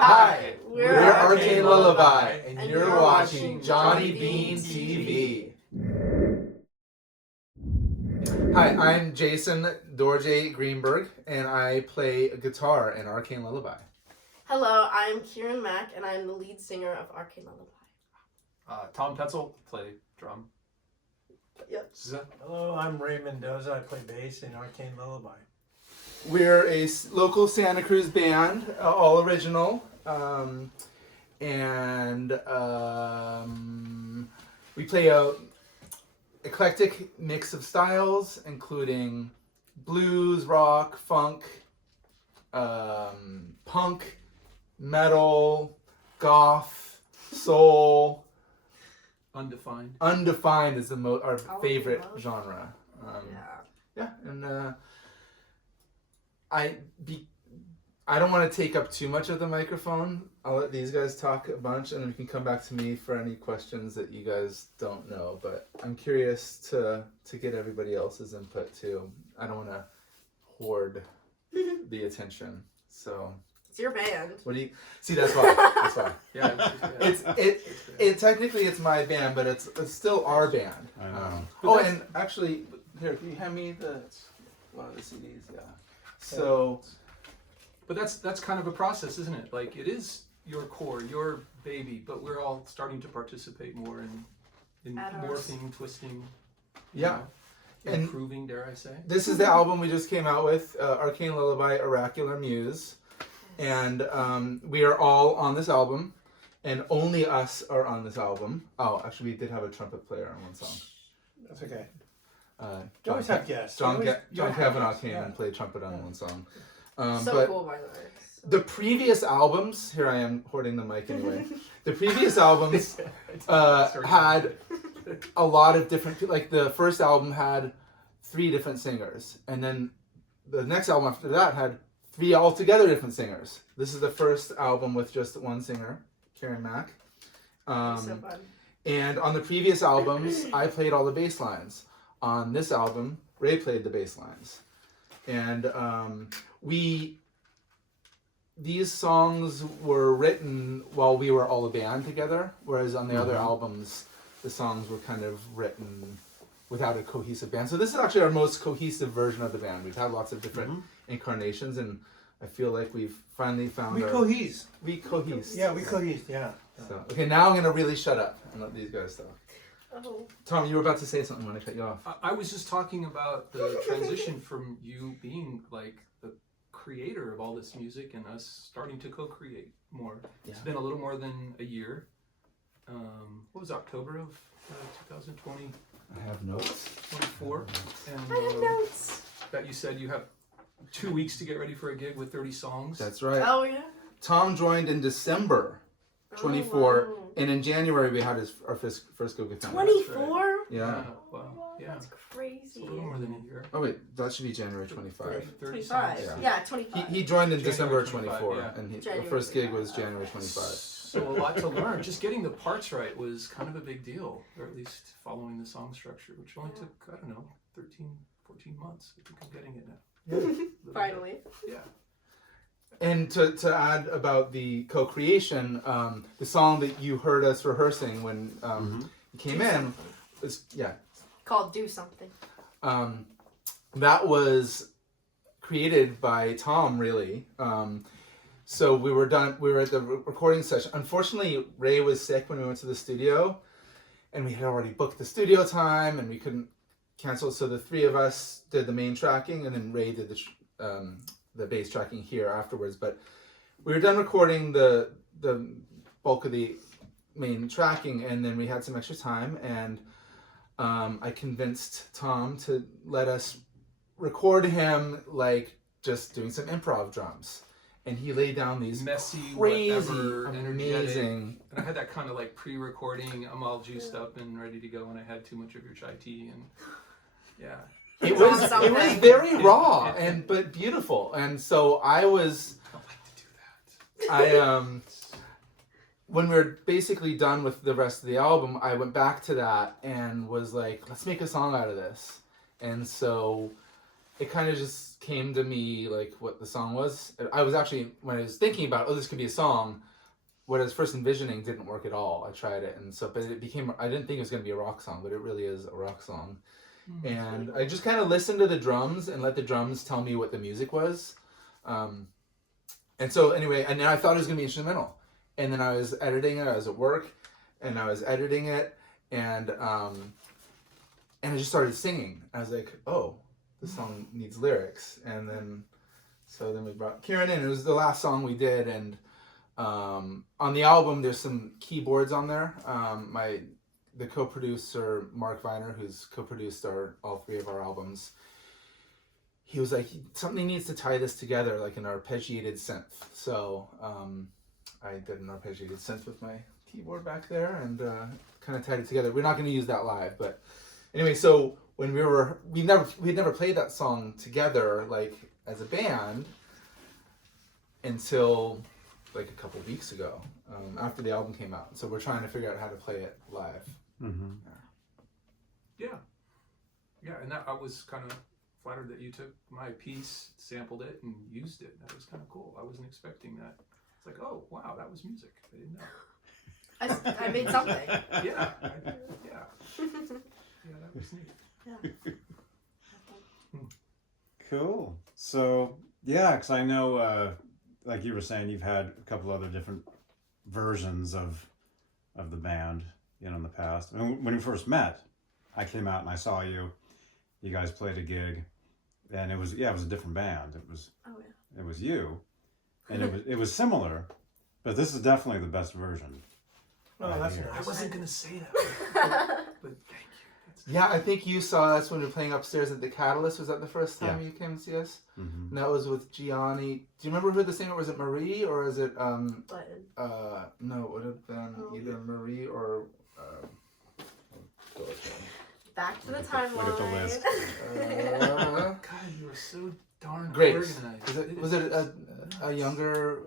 Hi, we're Arcane Lullaby, and you're watching Johnny Bean TV. Hi, I'm Jason Dorje Greenberg, and I play guitar in Arcane Lullaby. Hello, I'm Kiryn Mack, and I'm the lead singer of Arcane Lullaby. Tom Petzoldt, play drum. Yep. Hello, I'm Raymond Mendoza. I play bass in Arcane Lullaby. We're a local Santa Cruz band, all original, and we play a eclectic mix of styles, including blues, rock, funk, punk, metal, goth, soul. Undefined. Undefined is our favorite genre. Yeah, and I don't want to take up too much of the microphone. I'll let these guys talk a bunch, and then we can come back to me for any questions that you guys don't know. But I'm curious to get everybody else's input too. I don't want to hoard the attention. So it's your band. What do you see? That's why. That's why. Yeah. It technically it's my band, but it's still our band. And actually, here, can you hand me one of the CDs? Yeah. So, but that's kind of a process, isn't it? Like, it is your core, your baby, but we're all starting to participate more in morphing, twisting, improving, dare I say. This is the album we just came out with, Arcane Lullaby, Oracular Muse, and we are all on this album, and only us are on this album. Oh, actually, we did have a trumpet player on one song. That's okay. You always have guests. John Kavanaugh came and played trumpet on one song. So cool, by the way. The previous albums, here I am hoarding the mic anyway. The previous albums had a lot of different, like the first album had 3 different singers, and then the next album after that had 3 altogether different singers. This is the first album with just one singer, Kiryn Mack. So fun. And on the previous albums, I played all the bass lines. On this album, Ray played the bass lines. And these songs were written while we were all a band together, whereas on the other albums, the songs were kind of written without a cohesive band. So this is actually our most cohesive version of the band. We've had lots of different incarnations, and I feel like we've finally found We cohese. Yeah, we cohese, yeah. So, okay, now I'm going to really shut up and let these guys talk. Oh. Tom, you were about to say something when I cut you off. I was just talking about the transition from you being like the creator of all this music and us starting to co-create more. Yeah. It's been a little more than a year. What was October of 2020? I have notes. 24. And I have notes. that you said you have 2 weeks to get ready for a gig with 30 songs. That's right. Oh, yeah. Tom joined in December 24, and in January we had our first go guitar. 24? Yeah. Wow. Yeah. That's crazy. It's a little more than a year. Oh wait, that should be January 25. 30 25. songs. Yeah, 25. He joined in January December 25, 24, yeah. and the first gig was January 25. So a lot to learn. Just getting the parts right was kind of a big deal, or at least following the song structure, which only took, 13, 14 months. I think I'm getting it now. Finally. Yeah. And to add about the co-creation, the song that you heard us rehearsing when you came in was Called Do Something. That was created by Tom, really. So we were at the recording session. Unfortunately, Ray was sick when we went to the studio, and we had already booked the studio time, and we couldn't cancel. So the 3 of us did the main tracking, and then Ray did the bass tracking here afterwards. But we were done recording the bulk of the main tracking, and then we had some extra time, and I convinced Tom to let us record him like just doing some improv drums. And he laid down these messy, crazy, whatever, amazing. And I had that kind of like pre-recording. I'm all juiced up and ready to go, and I had too much of your chai tea, and It was very raw but beautiful, and so I was. I don't like to do that. When we were basically done with the rest of the album, I went back to that and was like, let's make a song out of this. And so it kind of just came to me like what the song was. I was actually, when I was thinking about, this could be a song, what I was first envisioning didn't work at all. I tried it, and so, but it became, I didn't think it was going to be a rock song, but it really is a rock song. And I just kind of listened to the drums and let the drums tell me what the music was. And so anyway, and then I thought it was going to be instrumental. And then I was editing it, I was at work, and I was editing it, and I just started singing. I was like, oh, this song needs lyrics. And then, so then we brought Kiryn in. It was the last song we did, and on the album, there's some keyboards on there. The co-producer, Mark Viner, who's co-produced all three of our albums, he was like, something needs to tie this together, like an arpeggiated synth. So I did an arpeggiated synth with my keyboard back there and kind of tied it together. We're not going to use that live, but anyway, so when we'd never played that song together, like as a band, until like a couple weeks ago, after the album came out. So we're trying to figure out how to play it live. Mm-hmm. Yeah, and I was kind of flattered that you took my piece, sampled it, and used it. That was kind of cool. I wasn't expecting that. It's like, oh wow, that was music. I didn't know. I made something. Yeah, that was neat. Yeah. Cool. So yeah, because I know, like you were saying, you've had a couple other different versions of the band, in the past. I mean, when we first met, I came out and I saw you. You guys played a gig, and it was a different band. It was you, and it was similar, but this is definitely the best version. Oh, that's here. nice. I wasn't gonna say that, but thank you. Yeah, I think you saw us when we were playing upstairs at the Catalyst. Was that the first time Yeah. you came to see us? Mm-hmm. And that was with Gianni. Do you remember who the singer was? Was it Marie or is it Button. no, it would have been either Marie or Back to the Look at the timeline. list. God, you were so darn Grace. organized. Was it a younger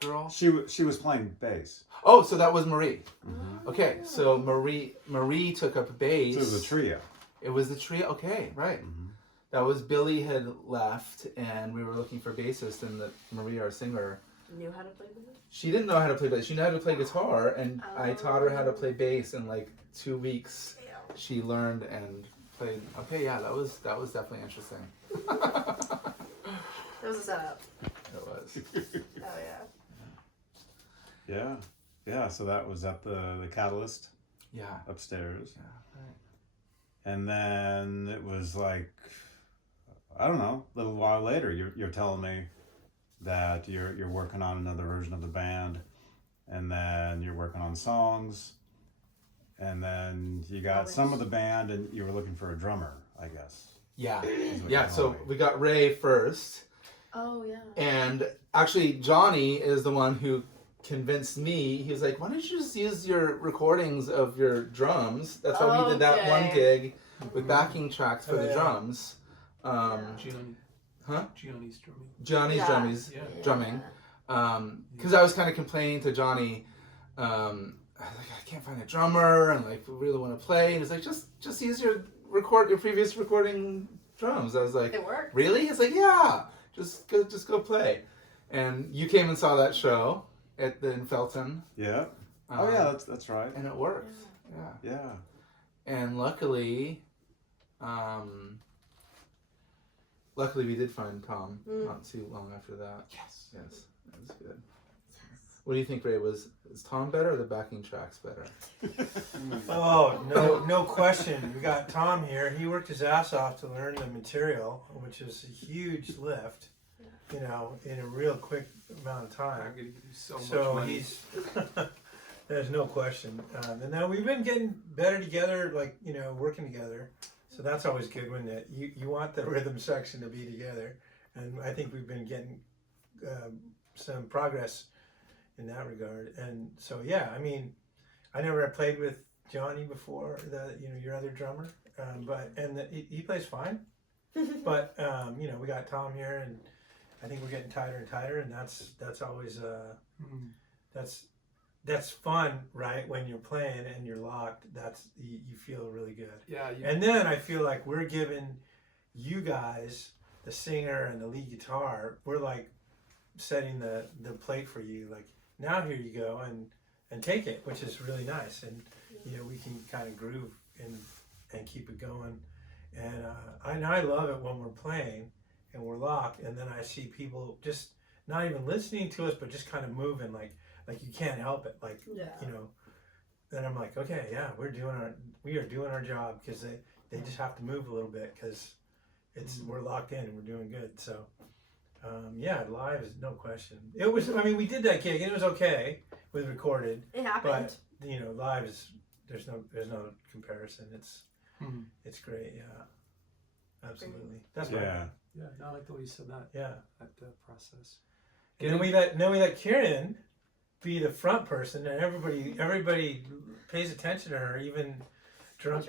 girl? She was playing bass. Oh, so that was Marie. Mm-hmm. Okay, so Marie took up bass. So it was a trio. It was the trio. Okay, right. Mm-hmm. That was Billy had left, and we were looking for bassist, and Marie, our singer, Knew how to play bass? she didn't know how to play bass. She knew how to play guitar, and I taught her how to play bass in like 2 weeks. She learned and played. Okay, yeah, that was definitely interesting. It was a setup. It was. Oh yeah. Yeah. So that was at the Catalyst Yeah. upstairs. Yeah. Right. And then it was like, I don't know, a little while later, you're telling me that you're working on another version of the band, and then you're working on songs, and then you got some of the band, and you were looking for a drummer, I guess. Yeah. is what Yeah. you So told me. we got Ray first, Oh yeah. and actually Johnny is the one who convinced me. He was like, "Why don't you just use your recordings of your drums?" That's why we did that one gig with backing tracks for the drums. Gianni. Huh? Gianni's drumming. Johnny's Yeah. drumming. Because I was kind of complaining to Johnny. I was like, I can't find a drummer, and like we really want to play. And he's like, just use your previous recording drums. I was like, It worked. really? He's like, yeah, just go play. And you came and saw that show in Felton. Yeah. Oh yeah, that's right. And it worked. Yeah. Yeah. And luckily we did find Tom not too long after that. Yes, that was good. What do you think, Ray? Is Tom better or the backing tracks better? Oh, no question. We got Tom here. He worked his ass off to learn the material, which is a huge lift, in a real quick amount of I'm time. gonna give you so much So money. he's, there's no question. And now we've been getting better together, like, working together. So that's always good when you want the rhythm section to be together. And I think we've been getting some progress in that regard. And so, yeah, I mean, I never had played with Johnny before, your other drummer, he plays fine. But, we got Tom here, and I think we're getting tighter and tighter, and that's always, that's fun, right? When you're playing and you're locked, you feel really good. Yeah. And then I feel like we're giving you guys, the singer and the lead guitar, we're like setting the plate for you. Like, now here you go and take it, which is really nice. And you know, we can kind of groove and keep it going. And I love it when we're playing and we're locked, and then I see people just not even listening to us, but just kind of moving, like you can't help it, like you know. Then I'm like, okay, yeah, we are doing our job, because they just have to move a little bit, because we're locked in and we're doing good. So yeah, live is no question. It was, I mean, we did that gig and it was okay with recorded. It happened. But you know, live is there's no comparison. It's great. Yeah, absolutely. That's right. Yeah, I like the way you said that. Yeah, At the process. and then we let Kiryn be the front person, and everybody pays attention to her. Even drunk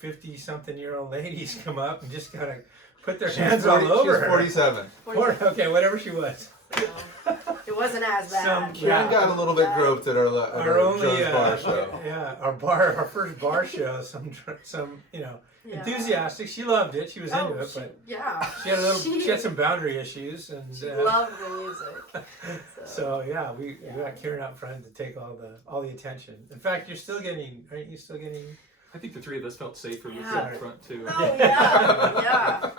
50-something-year-old ladies come up and just kind of put their hands all over her. 47. Okay, whatever she was. No, it wasn't as bad. Kiryn got a little bit groped at our only Joe's bar show. Yeah, our first bar show. Some you know, enthusiastic. She loved it. She was into it, but she had some boundary issues, and she loved the music. So yeah, we got Kiryn out front to take all the attention. In fact, aren't you still getting? I think the three of us felt safer with you in front too. Oh yeah.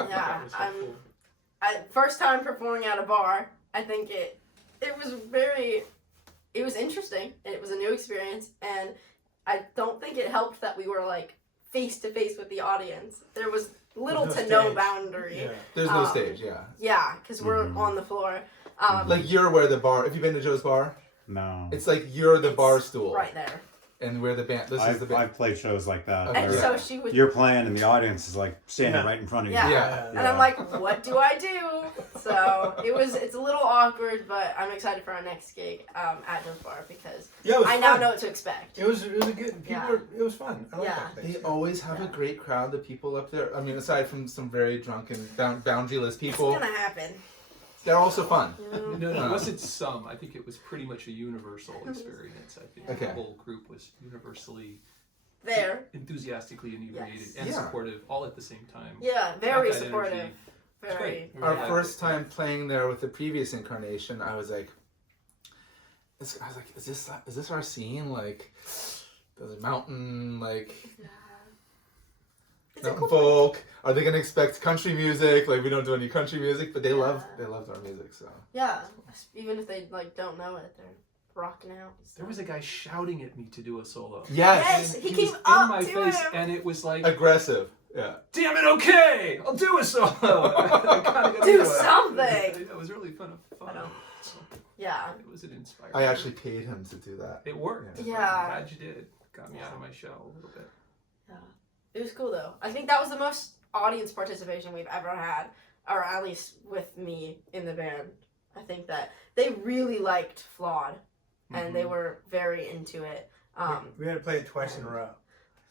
First time performing at a bar. I think it was interesting, and it was a new experience, and I don't think it helped that we were like face to face with the audience. There was little to no boundary. Yeah. There's no stage, yeah. Yeah, because we're on the floor. Like you're where the bar. Have you been to Joe's bar? No. It's like you're the bar stool. Right there. And we're the band. This is the band. I've played shows like that. Okay. And where so she was. You're playing and the audience is like standing right in front of you. Yeah. And I'm like, what do I do? So it's a little awkward, but I'm excited for our next gig at Joe's Bar, because I now know what to expect. It was a good. It was fun. I like that place. They always have a great crowd. The people up there. I mean, aside from some very drunken, boundaryless people, It's gonna happen. they're also fun. No, it wasn't some. I think it was pretty much a universal experience. I think the whole group was universally enthusiastically inebriated and supportive, all at the same time. Yeah, very That supportive. energy. Very. Our first time playing there with the previous incarnation, I was like, is this our scene? Like, there's a mountain, like. Mountain folk. Are they gonna expect country music? Like, we don't do any country music, but they loved our music. So yeah, even if they like don't know it, they're rocking out. So. There was a guy shouting at me to do a solo. yes, he was came up in my to face, him. and it was like, aggressive. Yeah. damn it, okay, I'll do a solo. I gotta Do it. something. It was really fun. So Yeah. it was an inspiring. I actually paid him to do that. It worked. Yeah. I'm glad you did. Got me out of my shell a little bit. Yeah. It was cool though. I think that was the most audience participation we've ever had, or at least with me in the band. I think that they really liked Flawed, and they were very into it. We had to play it twice in a row.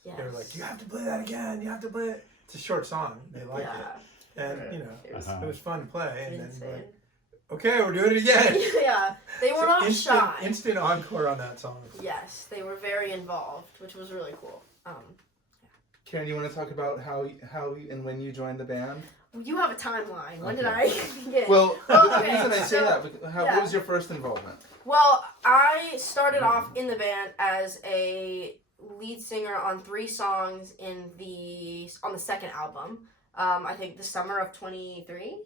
Yes. They were like, "You have to play that again. You have to play it." It's a short song. They liked it, and you know, it was fun to play. And insane. then, okay, we're doing it again. Yeah, they were not shy. Instant encore on that song. Yes, they were very involved, which was really cool. Karen, you want to talk about how and when you joined the band? You have a timeline. When did I begin? Well, the okay, reason I say so- that, what was your first involvement? Well, I started off in the band as a lead singer on 3 songs on the second album. I think the summer of 23?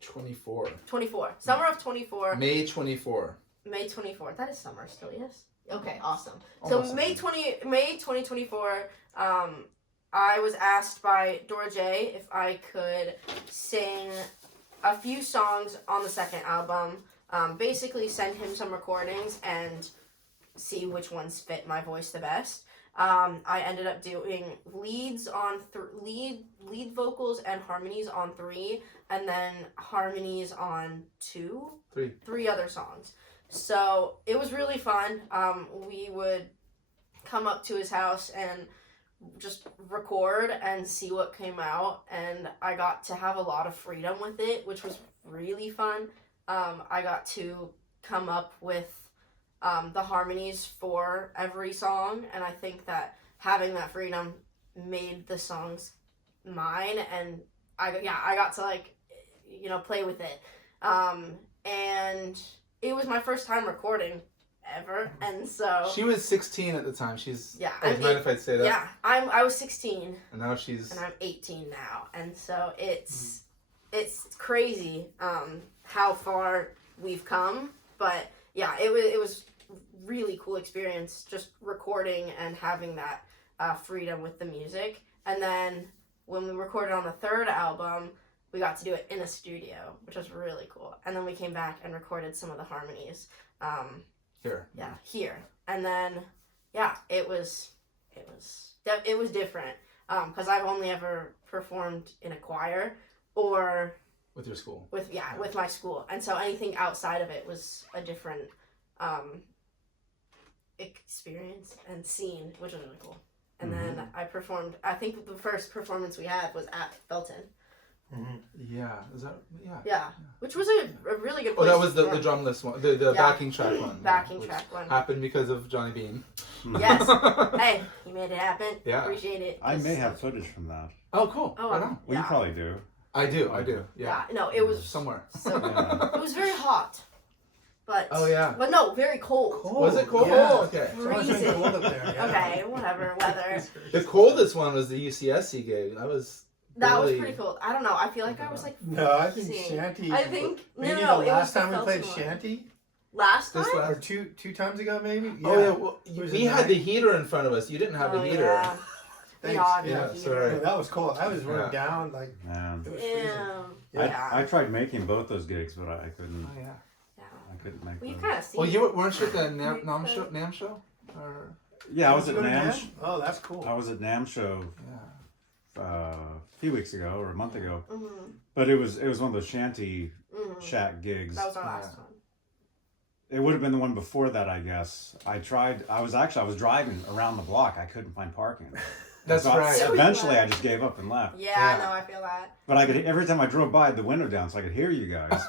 24. 24. Summer of 24. May 24. May 24th. That is summer still, yes? Okay, awesome. Almost So May 2024, I was asked by Dora J if I could sing a few songs on the second album, basically send him some recordings and see which ones fit my voice the best. I ended up doing leads on lead vocals and harmonies on 3, and then harmonies on 3 other songs. So it was really fun. We would come up to his house and just record and see what came out, and I got to have a lot of freedom with it, which was really fun. I got to come up with the harmonies for every song, and I think that having that freedom made the songs mine, and I got to like, you know, play with it. And it was my first time recording ever, and so She was 16 at the time. She's Yeah, Oh, do you mind if I say that? yeah, I was 16 And now she's. and I'm 18 now, and so it's crazy how far we've come. But yeah, it was really cool experience just recording and having that freedom with the music. And then when we recorded on the third album, we got to do it in a studio, which was really cool. And then we came back and recorded some of the harmonies. Here. Yeah, here. And then, yeah, it was different. Because I've only ever performed in a choir or With your school. with my school. And so anything outside of it was a different experience and scene, which was really cool. And then I performed, I think the first performance we had was at Felton. Yeah. Is that. Yeah. Yeah, which was a really good Oh, place that was to the perform. drumless one. The backing track one. Backing which track one. Happened because of Johnny Bean. Yes. Hey, he made it happen. Yeah. Appreciate it. I may have footage from that. Oh, cool. Oh, Right on. Well, you Yeah. probably do. I do. Yeah. Yeah, no, it was Somewhere. so Yeah. it was very hot. But Oh, yeah. But no, very cold. Was it cold? Yeah. Okay. So much Freezing. cold up there. Yeah. Okay, whatever, weather. The coldest one was the UCSC gig. That was. That was really- pretty cool. I don't know. I feel like I was like No, I think freezing. Shanty. I think maybe no, the it was last the time we Felton played one. Shanty, Last time. This or last. two times ago maybe. Oh yeah. Well, It was we a had night. the heater in front of us. You didn't have the Oh, heater. Yeah. We Thanks. all had Yeah, the sorry. Yeah, that was cool. I was running Yeah. down like Man. it was freezing. Yeah. I tried making both those gigs, but I couldn't. Oh yeah. Yeah. I couldn't make Well, you them. kind of see. Well, weren't you at the NAM show? Or Yeah, I was Did at you go to NAM. NAMM? Oh, that's cool. I was at NAM show yeah. a few weeks ago or a month ago, Mhm. but it was one of those shanty Mhm. shack gigs. That was our last Yeah. one. It would have been the one before that, I guess. I was driving around the block. I couldn't find parking. That's So right. So- Eventually, I just gave up and left. Yeah, Yeah. I know. I feel that. But I could every time I drove by, I had the window down so I could hear you guys,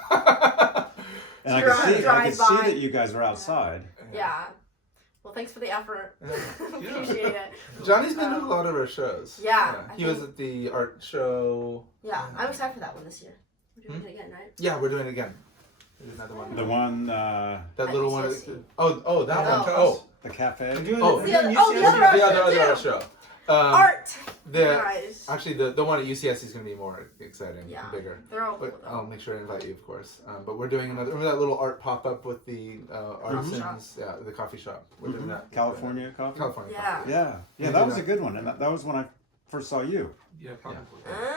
and I Drive- could drive see by. that you guys were outside. Yeah. Well, thanks for the effort. Appreciate it. Johnny's been to a lot of our shows. Yeah, I He was think- at the art show. Yeah, I'm excited for that one this year. We're doing it again, right? Yeah, we're doing it again. There's another one. The one, That At little one. UCSC. Oh, that Oh. one. Oh, the cafe. We're doing Oh. we're The doing other- oh, the UCSC. other art the show, other too. show. Art. The Guys. actually the one at UCSC is going to be more exciting Yeah. and bigger. They're all cool But though. I'll make sure to invite you, of course. But we're doing another. Remember that little art pop up with the artisans? Yeah, the coffee shop. We're doing that. California coffee. California. Yeah. Coffee. Yeah, We that do was that. a good one, and that was when I first saw you. Yeah, probably.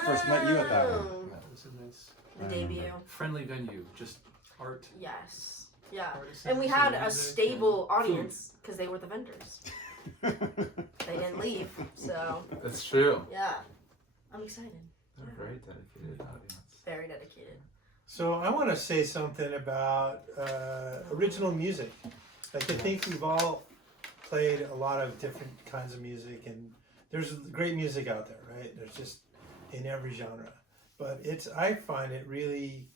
First met you at that one. Oh, That was a nice, The I debut. remember. friendly venue. Just art. Yes. Yeah. artists And we and had a music stable and food. audience because they were the vendors. They didn't leave. So, That's true. yeah. I'm excited. They're a very dedicated audience. Very dedicated. So I want to say something about original music. Like I think we've all played a lot of different kinds of music, and there's great music out there, right? There's just in every genre. But I find it really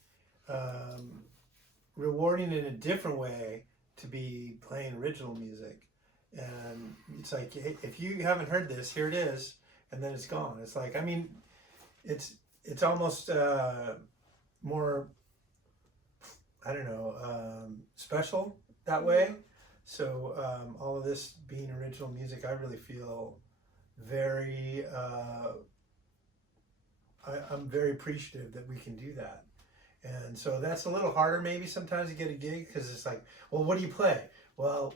rewarding in a different way to be playing original music. And it's like, hey, if you haven't heard this, here it is, and then it's gone. It's like, I mean, it's almost more, I don't know, special that way. So all of this being original music, I really feel very, I'm very appreciative that we can do that. And so that's a little harder maybe sometimes to get a gig because it's like, well, what do you play? Well,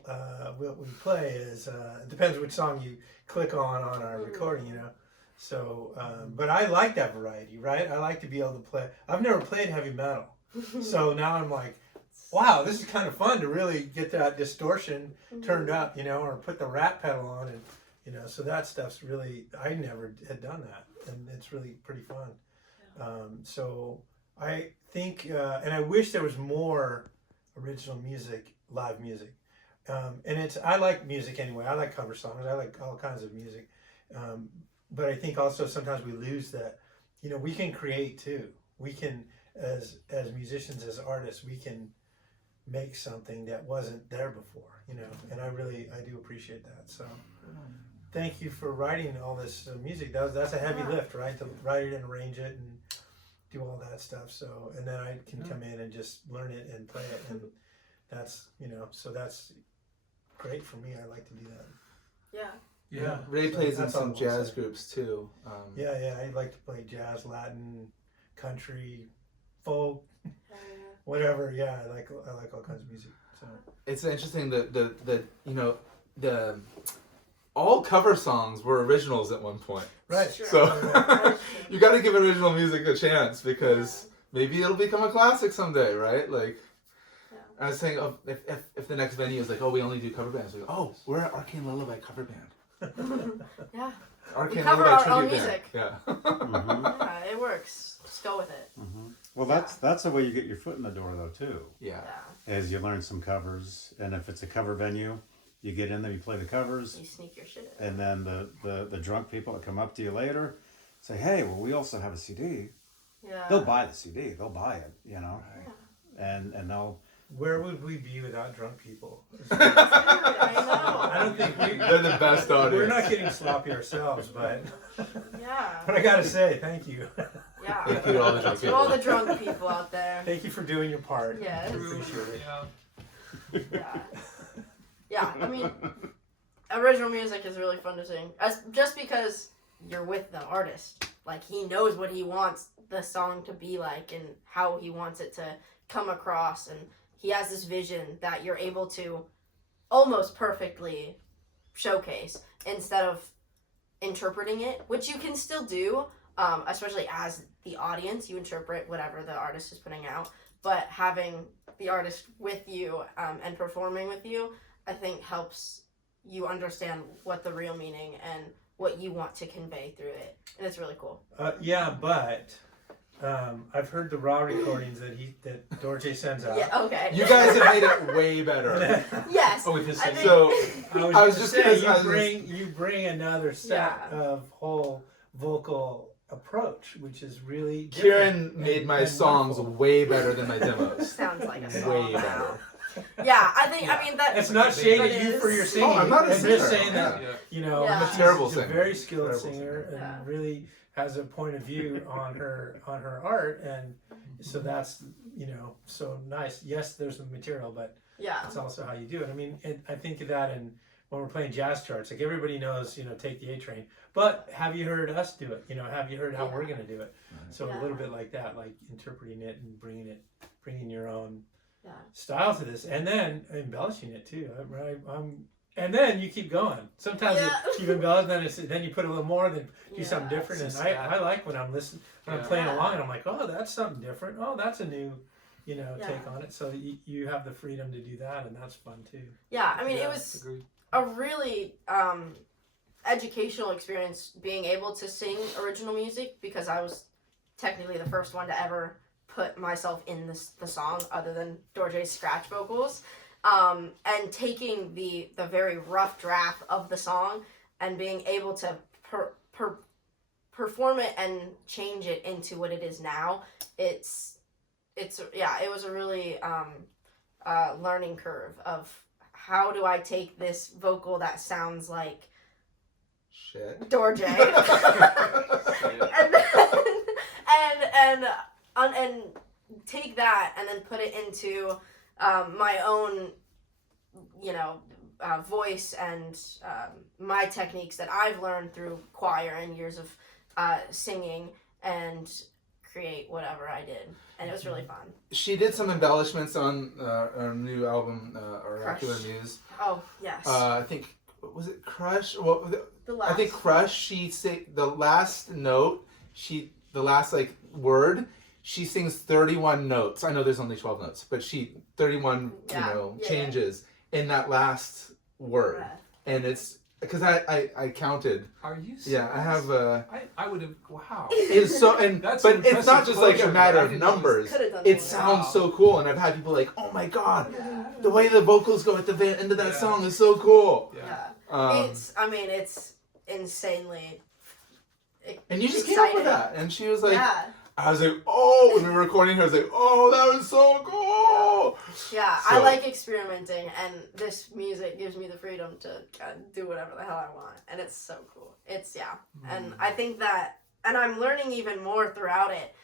what we play is, it depends which song you click on our recording, you know. So, but I like that variety, right? I like to be able to play. I've never played heavy metal. So now I'm like, wow, this is kind of fun to really get that distortion turned up, you know, or put the rat pedal on and, you know, so that stuff's really, I never had done that. And it's really pretty fun. So I think, and I wish there was more original music, live music. And I like music anyway. I like cover songs. I like all kinds of music. But I think also sometimes we lose that, you know, we can create too. We can, as musicians, as artists, we can make something that wasn't there before, you know, and I do appreciate that. So thank you for writing all this music. That's a heavy lift, right? To write it and arrange it and do all that stuff. So, and then I can come in and just learn it and play it, and that's so that's great for me. I like to do that. Yeah. Ray So plays in that's all some I will jazz say. groups too. Yeah, I like to play jazz, Latin, country, folk, whatever. Yeah, I like all kinds of music. So It's interesting that the all cover songs were originals at one point. right. Sure. So you got to give original music a chance because maybe it'll become a classic someday, right? Like I was saying, if the next venue is like, oh, we only do cover bands, like, oh, we're an Arcane Lullaby cover band. Yeah. Arcane cover Lullaby our own tribute music. band. Yeah. Mhm. Yeah, it works. Just go with it. Well, that's the way you get your foot in the door, though, too. Yeah. Is you learn some covers, and if it's a cover venue, you get in there, you play the covers, You sneak your shit in. and then the drunk people that come up to you later say, "Hey, well, we also have a CD." Yeah. They'll buy the CD. They'll buy it, and they'll. Where would we be without drunk people? I know. I don't think They're the best audience. we're not getting sloppy ourselves, but Yeah. I gotta say, thank you. Yeah. Thank you to all the drunk To all people. the drunk people out there. Thank you for doing your part. Yes. I appreciate it. Yeah. Yeah. I mean, original music is really fun to sing. Just because you're with the artist. Like, he knows what he wants the song to be like and how he wants it to come across, and he has this vision that you're able to almost perfectly showcase instead of interpreting it, which you can still do, especially as the audience. You interpret whatever the artist is putting out, but having the artist with you and performing with you, I think helps you understand what the real meaning and what you want to convey through it, and it's really cool. Yeah, but I've heard the raw recordings that Dorje sends out. Yeah. Okay. You guys have made it way better. Yes. Oh, with his I think- So I was just just gonna- saying, I was you bring another set Yeah. of whole vocal approach, which is really Kiryn different made and- my and songs wonderful. way better than my demos. Sounds like a song. Way now. better. Yeah, I think. I mean that. It's not But shading it you for is. your singing. Oh, I'm not a I'm singer. just saying that Yeah. Yeah. I'm a she's terrible a singer. very skilled Terrible singer and singer. Yeah. really has a point of view on her art, and so that's so nice. Yes, there's the material, but Yeah. it's also how you do it. I mean, I think of that in when we're playing jazz charts. Like everybody knows, take the A Train. But have you heard us do it? Have you heard how we're gonna do it? So a little bit like that, like interpreting it and bringing your own style to this, and then embellishing it too. And then you keep going. Sometimes you've embellished, then you put a little more, then do something different. And I like when I'm listening, when I'm playing along, and I'm like, oh, that's something different. Oh, that's a new, take on it. So you have the freedom to do that, and that's fun too. Yeah, I mean, it was Agreed. a really educational experience being able to sing original music, because I was technically the first one to ever put myself in the song other than Dorje's scratch vocals, and taking the very rough draft of the song and being able to perform it and change it into what it is now. It was a really learning curve of how do I take this vocal that sounds like Shit. Dorje and take that and then put it into my own voice and my techniques that I've learned through choir and years of singing, and create whatever I did, and it was really fun. She did some embellishments on our new album, Oracular Crush. Muse. Oh yes, I think, was it Crush? Well, the last. I think Crush. She the last note. The last word. She sings 31 notes. I know there's only 12 notes, but 31 changes in that last word, and it's because I counted. Are you serious? Yeah, I have. I would have. Wow. It's so and That's but an it's not impressive just like a closure. matter I of didn't know numbers. Could've done It more. sounds Wow. so cool, and I've had people like, "Oh my god, the way the vocals go at the end of that song is so cool." Yeah. It's insanely. And you just came up with exciting. that, and she was like, Yeah. I was like, oh, when we were recording her, I was like, oh, that was so cool. Yeah, So- I like experimenting, and this music gives me the freedom to do whatever the hell I want, and it's so cool. It's, and I think that, and I'm learning even more throughout it,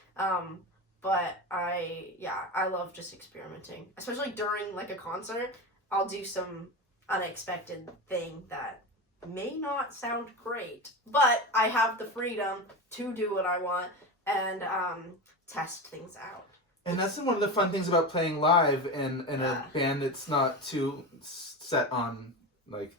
but I love just experimenting, especially during, like, a concert. I'll do some unexpected thing that may not sound great, but I have the freedom to do what I want and test things out. And that's one of the fun things about playing live in a band that's not too set on like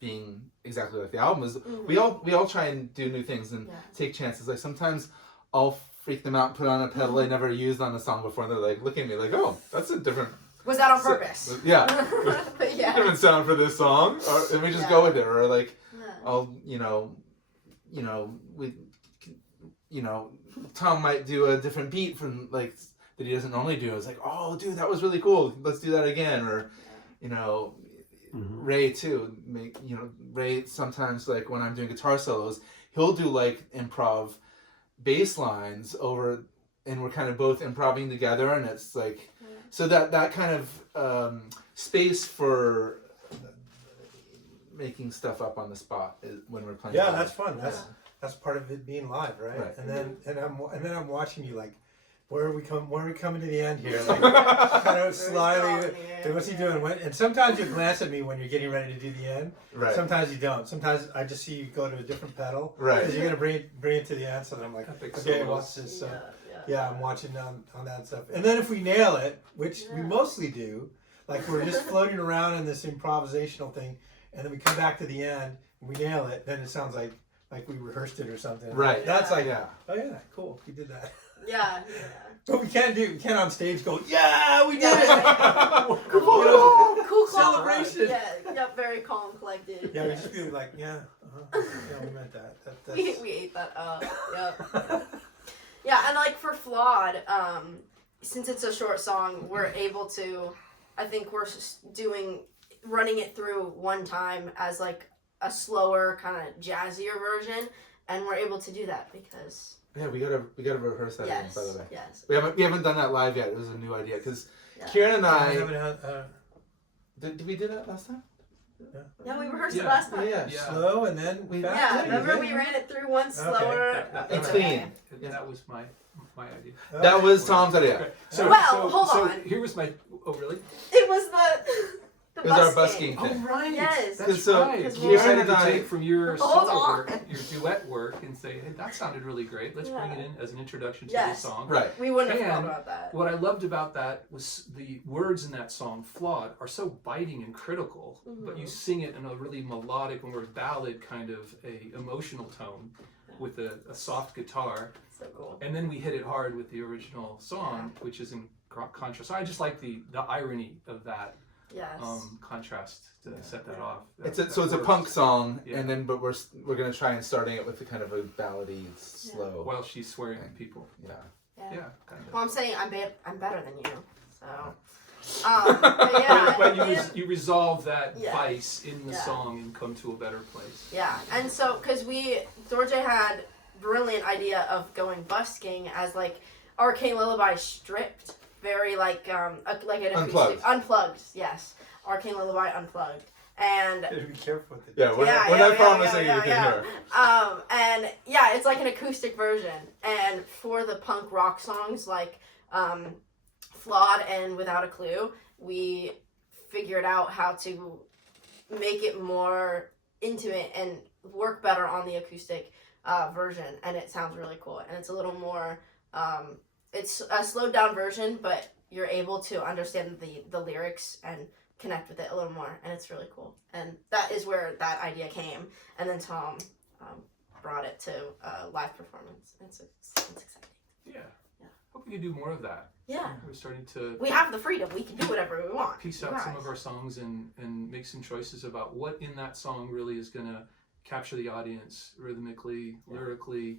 being exactly like the album is. We all try and do new things and take chances. Like sometimes I'll freak them out and put on a pedal I never used on a song before, and they're like looking at me like, oh, that's a different. Was that on purpose? Yeah. But yeah. Different sound for this song, and we just go with it. Or like, I'll Tom might do a different beat from like that he doesn't normally do. I was like, oh, dude, that was really cool. Let's do that again. Or, Ray too. Ray sometimes like when I'm doing guitar solos, he'll do like improv bass lines over, and we're kind of both improvising together, and it's like, so that kind of space for making stuff up on the spot is when we're playing. Yeah, live. that's fun. That's part of it being live, right? And then I'm watching you like, where are we coming to the end here? Like, kind of slyly. What's he doing? And sometimes you glance at me when you're getting ready to do the end. Right. Sometimes you don't. Sometimes I just see you go to a different pedal. Right. Because you're gonna bring it to the end. So then I'm like, Epic okay, solos. watch this. So I'm watching on that stuff. And then if we nail it, which we mostly do, like we're just floating around in this improvisational thing, and then we come back to the end and we nail it, then it sounds like we rehearsed it or something. Right. That's like, Yeah. oh yeah, cool, we did that. Yeah. But we can't on stage go, yeah, we did it. Cool Celebration. Yeah, very calm, collected. Yeah, we just be like, yeah, we meant that. That's... We ate that up. Yep. Yeah, and like for Flawed, since it's a short song, we're able to, I think we're running it through one time as like a slower, kind of jazzier version, and we're able to do that because. Yeah, we gotta rehearse that again, by the way. Yes. We haven't done that live yet. It was a new idea because Kiryn and I did we do that last time? Yeah, we rehearsed it last time. Yeah. Slow and then we Remember we ran it through one slower. And clean. That was my idea. That was Tom's idea. Okay. Hold on. Here was my. Oh, really? It was the It was our busking Oh, thing. right. Yes. That's So, right. Because You Kiryn had and to I- take from your Hold solo on. work, your duet work, and say, hey, that sounded really great. Let's bring it in as an introduction to Yes. the song. Right. We wouldn't have And thought about that. What I loved about that was the words in that song, Flawed, are so biting and critical, but you sing it in a really melodic, almost ballad kind of a emotional tone with a soft guitar. So cool. And then we hit it hard with the original song, which is in contrast. So I just like the irony of that Yes. contrast to set that off. It's a works. punk song, Yeah. and then we're gonna try and starting it with a kind of a ballady, slow. While she's swearing at people. Yeah. Yeah, kind of. Well, I'm saying I'm better than you. So. But yeah. But you resolve that Yes. vice in the Yeah. song and come to a better place. Yeah, and so because Dorje had brilliant idea of going busking as like Arcane Lullaby stripped, very like an acoustic unplugged. Yes, Arcane Lullaby unplugged, and Be careful with it. Yeah, we're not promising anything yeah. here. And yeah, it's like an acoustic version. And for the punk rock songs like Flawed and Without a Clue, we figured out how to make it more intimate and work better on the acoustic version, and it sounds really cool. And it's a little more, it's a slowed down version, but you're able to understand the lyrics and connect with it a little more, and it's really cool. And that is where that idea came. And then Tom brought it to live performance. It's exciting. Yeah. Hope we can do more of that. Yeah. We're starting to We have the freedom. We can do whatever we want. piece You out some guys. of our songs and make some choices about what in that song really is going to capture the audience rhythmically, lyrically.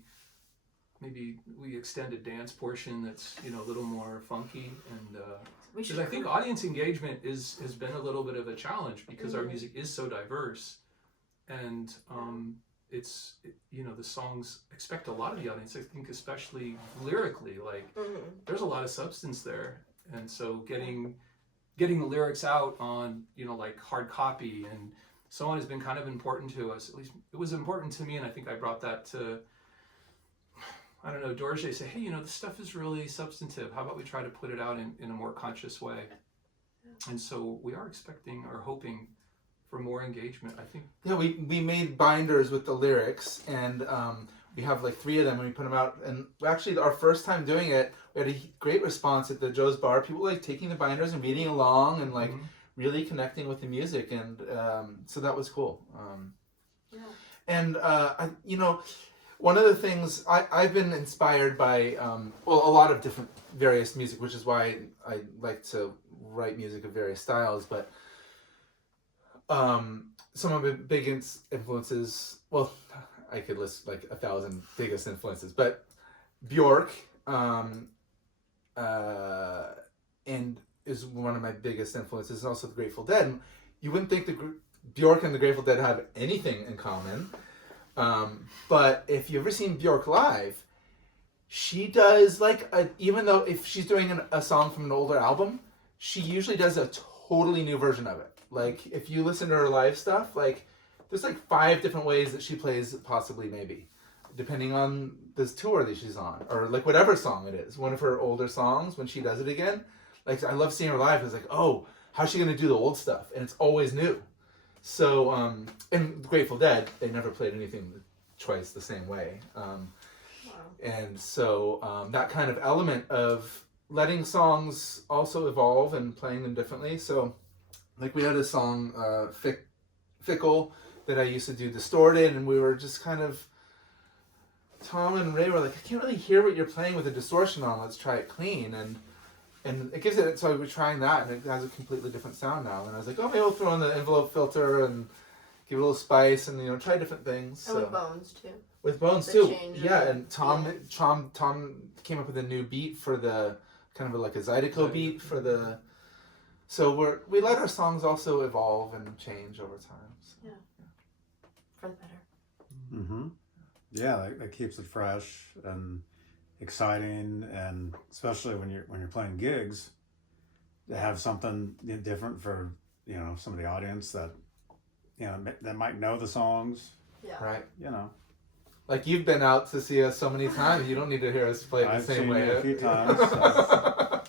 Maybe we extend a dance portion that's a little more funky, and because I think audience engagement has been a little bit of a challenge because our music is so diverse, and the songs expect a lot of the audience. I think especially lyrically, like there's a lot of substance there, and so getting the lyrics out on like hard copy and so on has been kind of important to us. At least it was important to me, and I think I brought that to, I don't know, Dorje say, hey, this stuff is really substantive. How about we try to put it out in a more conscious way? And so we are expecting or hoping for more engagement, I think. Yeah, we made binders with the lyrics, and we have like 3 of them, and we put them out. And actually, our first time doing it, we had a great response at the Joe's Bar. People like taking the binders and reading along, and like really connecting with the music, and so that was cool. And one of the things I've been inspired by, a lot of different various music, which is why I like to write music of various styles, but some of the big influences, well, I could list like 1,000 biggest influences, but Bjork, and is one of my biggest influences, and also the Grateful Dead. You wouldn't think Bjork and the Grateful Dead have anything in common, but if you've ever seen Bjork live, she does even though if she's doing a song from an older album, she usually does a totally new version of it. Like if you listen to her live stuff, like there's like 5 different ways that she plays, possibly, maybe, depending on this tour that she's on, or like whatever song it is. One of her older songs, when she does it again, like I love seeing her live. It's like, oh, how's she gonna do the old stuff? And it's always new. So, and the Grateful Dead, they never played anything twice the same way. And so that kind of element of letting songs also evolve and playing them differently. So, like we had a song, Fickle, that I used to do distorted, and we were just kind of, Tom and Ray were like, I can't really hear what you're playing with the distortion on, let's try it clean. And it gives it, so we're trying that, and it has a completely different sound now. And I was like, oh, maybe we'll throw in the envelope filter and give it a little spice, and try different things. And with Bones too. With Bones The too, change yeah. of And Tom came up with a new beat for the kind of like a Zydeco beat for the. So we let our songs also evolve and change over time. So. Yeah. For the better. Mm-hmm. Yeah, that keeps it fresh and exciting, and especially when you're playing gigs, to have something different for some of the audience that that might know the songs. Yeah. Right. Like you've been out to see us so many times, you don't need to hear us play the same way. I've seen you a few times. So.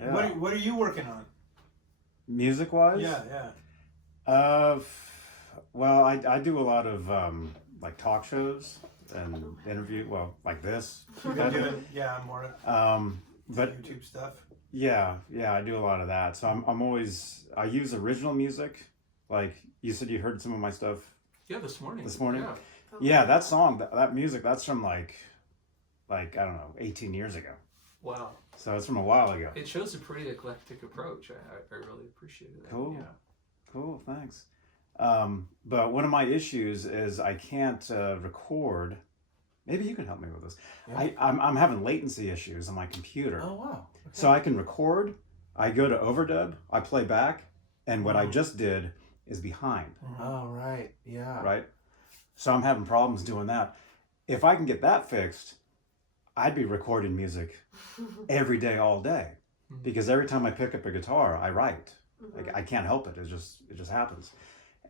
Yeah. What are you working on? Music-wise? Yeah. Well, I do a lot of like talk shows and interview. Well, like this. You've been doing more but YouTube stuff. Yeah, I do a lot of that. So I'm always, I use original music. Like you said, you heard some of my stuff. Yeah, this morning. Yeah. Yeah, that song, that music, that's from like I don't know, 18 years ago. Wow. So it's from a while ago. It shows a pretty eclectic approach. I really appreciated that. Cool. Yeah. Cool, thanks. But one of my issues is I can't record. Maybe you can help me with this. Yeah. I'm having latency issues on my computer. Oh, wow. Okay. So I can record, I go to overdub, I play back, and what I just did is behind. Oh, right. Yeah. Right? So I'm having problems doing that. If I can get that fixed, I'd be recording music every day, all day. Because every time I pick up a guitar, I write. Like I can't help it. It just happens.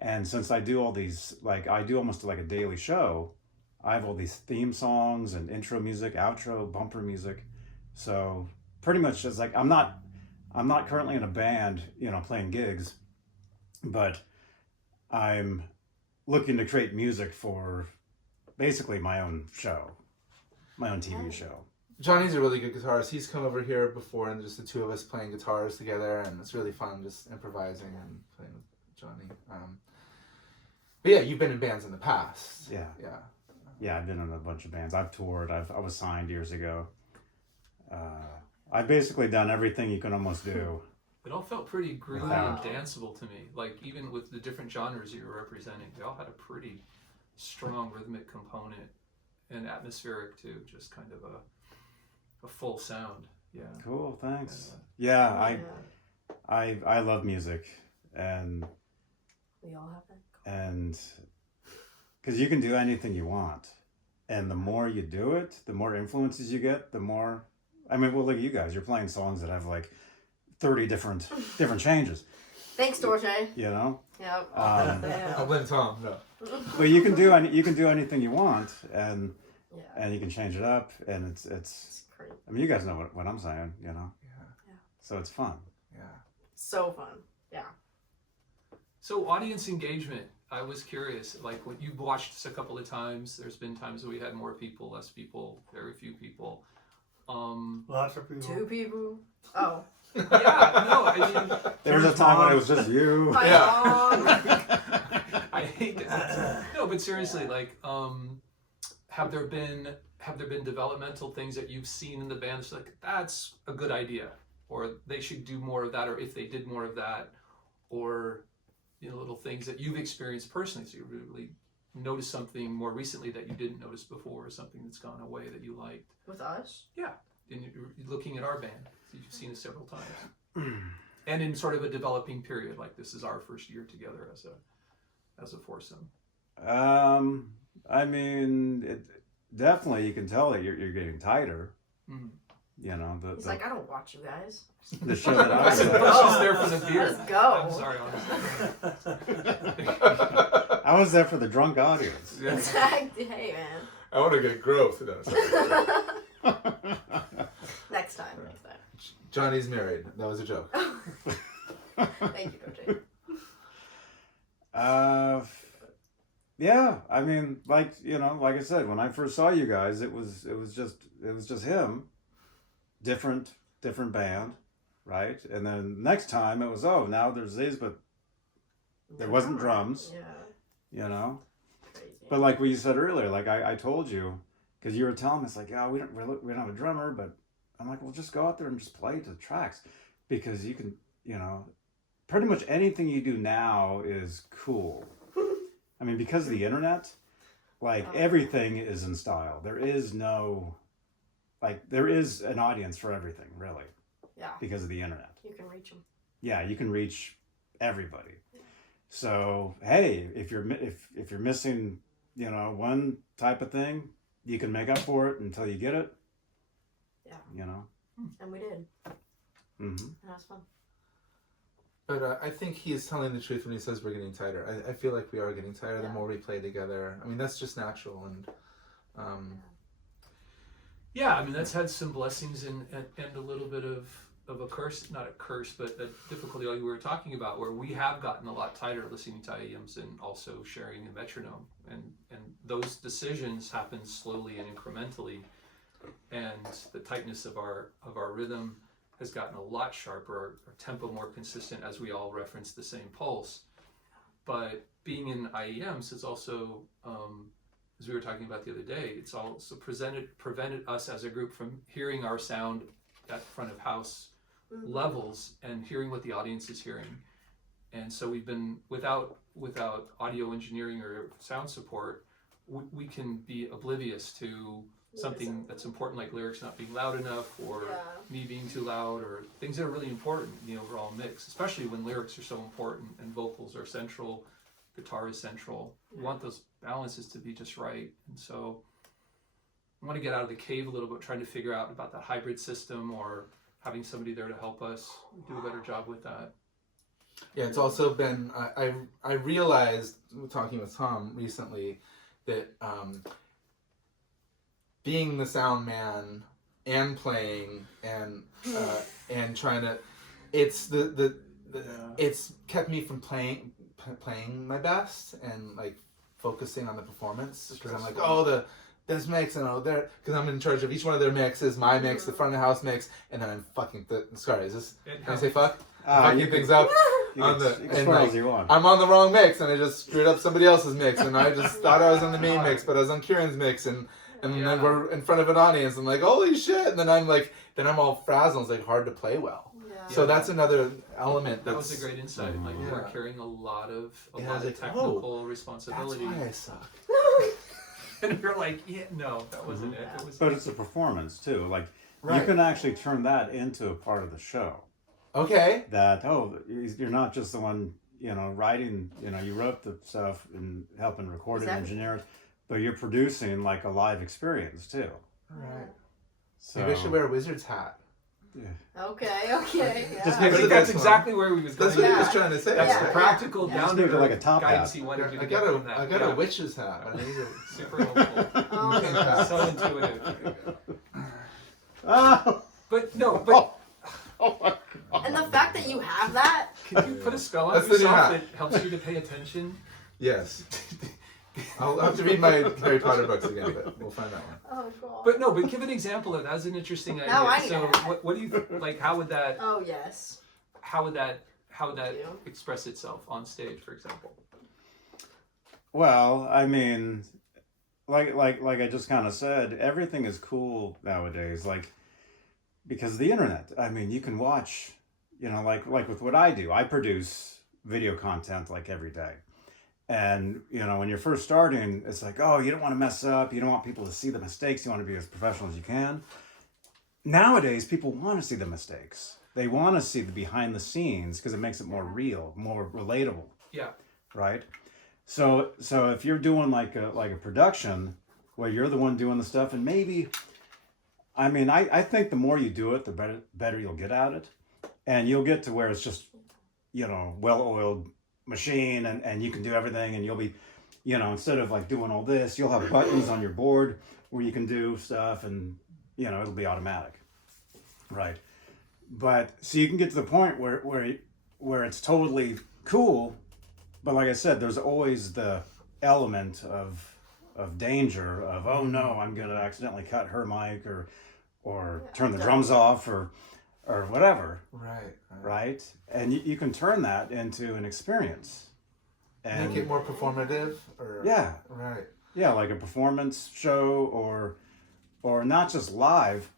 And since I do all these, like I do almost like a daily show, I have all these theme songs and intro music, outro, bumper music. So pretty much it's like I'm not currently in a band, playing gigs, but I'm looking to create music for basically my own show, my own TV show. Johnny's a really good guitarist. He's come over here before, and just the 2 of us playing guitars together, and it's really fun just improvising and playing with Johnny. But yeah, you've been in bands in the past. Yeah, I've been in a bunch of bands. I've toured. I was signed years ago. I've basically done everything you can almost do. It all felt pretty groovy and danceable to me. Like even with the different genres you were representing, they all had a pretty strong rhythmic component and atmospheric too. Just kind of a full sound. Yeah. Cool. Thanks. I love music, and we all have that. And because you can do anything you want, and the more you do it, the more influences you get, the more. I mean, well, look at you guys. You're playing songs that have like 30 different changes. Thanks, Dorje. You know. Yep. I Yeah. blame Tom. No. But you can do anything you want, and Yeah. you can change it up, and it's. It's crazy. I mean, you guys know what I'm saying, you know. Yeah. So it's fun. Yeah. So fun. Yeah. So audience engagement, I was curious, like when you've watched this a couple of times, there's been times where we had more people, less people, very few people. Lots of people. 2 people. Oh. Yeah, no, I mean, There was a time when it was just you. Hi, Tom. I hate that. No, but seriously, like, have there been developmental things that you've seen in the band that's like, that's a good idea, or they should do more of that, or if they did more of that, or little things that you've experienced personally, so you really noticed something more recently that you didn't notice before, or something that's gone away that you liked. With us? Yeah, and you're looking at our band, you've seen it several times, and in sort of a developing period, like this is our first year together as a foursome. I mean, definitely you can tell that you're getting tighter. Mm-hmm. You know, He's like, I don't watch you guys. the show that I She's there for the beer. Let's go. I'm sorry, honestly. I was there for the drunk audience. Hey, man. I want to get growth. No, sorry. Next time. Johnny's married. That was a joke. Thank you, Dorje. Yeah, I mean, like I said, when I first saw you guys, it was just him, different band, right? And then next time it was, now there's these, but there wasn't drums. Yeah. You know. Crazy. But like what you said earlier, like I told you, because you were telling me, it's like, we don't have a drummer, but I'm like, well, just go out there and just play to the tracks, because you can, pretty much anything you do now is cool. I mean, because of the internet, like everything is in style. There is an audience for everything, really. Yeah. Because of the internet. You can reach them. Yeah, you can reach everybody. So hey, if you're missing, one type of thing, you can make up for it until you get it. Yeah. And we did. Mm-hmm. And that was fun. But I think he is telling the truth when he says we're getting tighter. I feel like we are getting tighter the more we play together. I mean, that's just natural. And yeah, I mean, that's had some blessings and a little bit of a curse, not a curse, but a difficulty like we were talking about, where we have gotten a lot tighter listening to IEMs and also sharing a metronome. And those decisions happen slowly and incrementally. And the tightness of our rhythm has gotten a lot sharper, our tempo more consistent, as we all reference the same pulse. But being in IEMs, it's also, as we were talking about the other day, it's also prevented us as a group from hearing our sound at front of house levels and hearing what the audience is hearing. And so we've been, without audio engineering or sound support, we can be oblivious to something that's important, like lyrics not being loud enough, or me being too loud, or things that are really important in the overall mix, especially when lyrics are so important and vocals are central, guitar is central. We want those balances to be just right. And so I want to get out of the cave a little bit, trying to figure out about that hybrid system, or having somebody there to help us do a better job with that. yeah, it's also been, I realized, talking with Tom recently, that being the sound man and playing and trying to, it's it's kept me from playing my best and focusing on the performance, because I'm like, this mix and there, because I'm in charge of each one of their mixes, my mix, the front of the house mix, and then I'm fucking sorry, is this, can I say fuck? Fucking things up. You can swear as you want. I'm on the wrong mix and I just screwed up somebody else's mix, and I just thought I was on the main mix, but I was on Kiryn's mix, and then we're in front of an audience. I'm like, holy shit! And then I'm all frazzled. It's like hard to play well. Yeah. So that's another element. That was a great insight. Like Yeah. we're carrying a lot of like, technical responsibility. That's why I suck. And you're like, no, that wasn't it. It was. But it's a performance too. Like Right. you can actually turn that into a part of the show. Okay. That you're not just the one writing, you wrote the stuff and helping record it, Exactly. engineer it, but you're producing like a live experience too. Right. So Maybe I should wear a wizard's hat. Okay. Yeah. Just I make think it that's this one. exactly where we was going. That's what he was Yeah. trying to say. That's Yeah. the practical Yeah. down Just make to it like a top guidance hat. he wanted you I to got get from that. I got a witch's hat. I need a Super helpful. Oh, So intuitive. Oh, But no, but oh my God. and the fact that you have that, can you put a spell on That's the new yourself hat. that helps you to pay attention? Yes. I'll have to read my Harry Potter books again, but we'll find that one. oh god. But give an example of that. That's an interesting idea. Now I need So a hat. what do you like? How would that Oh yes. Thank you. you. express itself on stage, for example? Well, I mean, like I just kind of said, everything is cool nowadays. Like, because of the internet. I mean, you can watch, like with what I do. I produce video content like every day. And, when you're first starting, it's like, oh, you don't want to mess up. You don't want people to see the mistakes. You want to be as professional as you can. Nowadays, people want to see the mistakes. They want to see the behind the scenes because it makes it more real, more relatable. Yeah. Right? So if you're doing like a production where you're the one doing the stuff, and maybe, I mean, I think the more you do it, the better you'll get at it. And you'll get to where it's just, well-oiled machine and you can do everything, and you'll be, instead of like doing all this, you'll have buttons on your board where you can do stuff, and, it'll be automatic. Right. But so you can get to the point where it's totally cool. But like I said, there's always the element of danger of, oh no, I'm going to accidentally cut her mic or turn the drums off or whatever. Right? And you can turn that into an experience. And Make it more performative, or yeah. Right. Yeah, like a performance show or not just live.